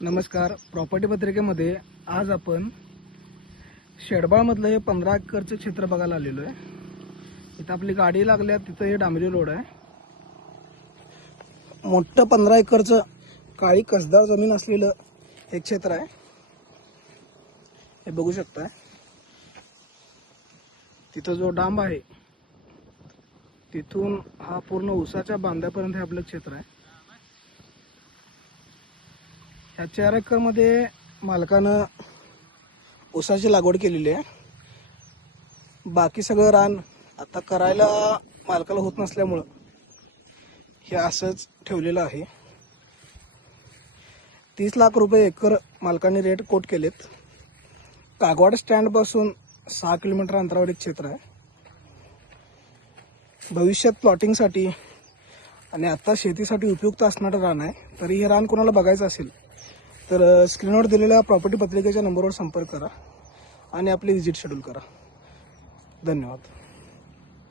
नमस्कार. प्रॉपर्टी पत्रिकेमध्ये आज आपण शेडबाळमधलं हे 15 एकरचं क्षेत्र बघायला आलेलो आहे. इथं आपली गाडी लागल्या, तिथं हे डांबरी रोड आहे. मोठं 15 एकरचं काळी कसदार जमीन असलेलं हे क्षेत्र आहे. हे बघू शकताय. तिथं जो डांब आहे तिथून हा पूर्ण उसाच्या बांध्यापर्यंत हे आपलं क्षेत्र आहे. ह्या 4 एकरमध्ये मालकानं ऊसाची लागवड केलेली आहे. बाकी सगळं रान आता करायला मालकाला होत नसल्यामुळं हे असंच ठेवलेलं आहे. 30 लाख रुपये एकर मालकाने रेट कोट केलेत. कागवाड स्टँडपासून 6 किलोमीटर अंतरावर एक क्षेत्र आहे. भविष्यात प्लॉटिंगसाठी आणि आता शेतीसाठी उपयुक्त असणारं रान आहे. तरी हे रान कोणाला बघायचं असेल तर स्क्रीनवर दिलेल्या प्रॉपर्टी पत्रिकेच्या नंबरवर संपर्क करा आणि आपली व्हिजिट शेड्यूल करा. धन्यवाद.